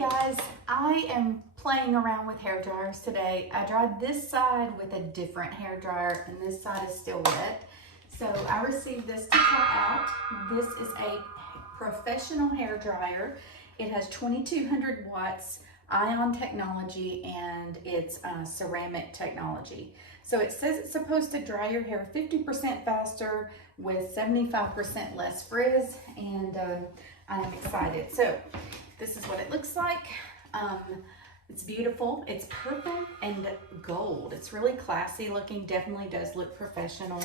guys, I am playing around with hair dryers today. I dried this side with a different hair dryer and this side is still wet. So I received this to try out. This is a professional hair dryer. It has 2200 watts, ion technology, and it's ceramic technology. So it says it's supposed to dry your hair 50% faster with 75% less frizz, and I'm excited. So this is what it looks like. It's beautiful. It's purple and gold. It's really classy looking, definitely does look professional.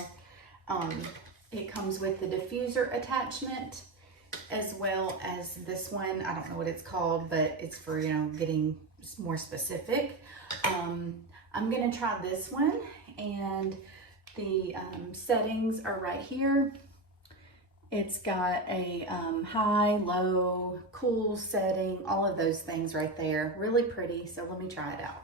It comes with the diffuser attachment as well as this one. I don't know what it's called, but it's for, you know, getting more specific. I'm gonna try this one, and the settings are right here. It's got a high, low, cool setting, all of those things right there. Really pretty, so let me try it out.